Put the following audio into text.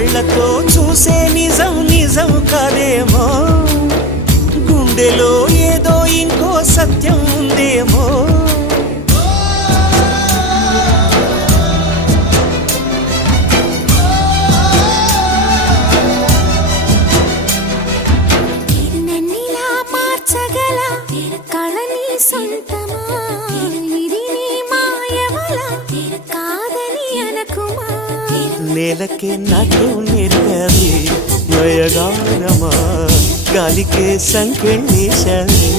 కళ్ళతో చూసే నిజం నిజం కాదేమో, గుండెలో ఏదో ఇంకో సత్యం ఉందేమో. నేలకే నాటు నేర్పవి నయగారమా, గాలికే సంకెళ్ళేశావే.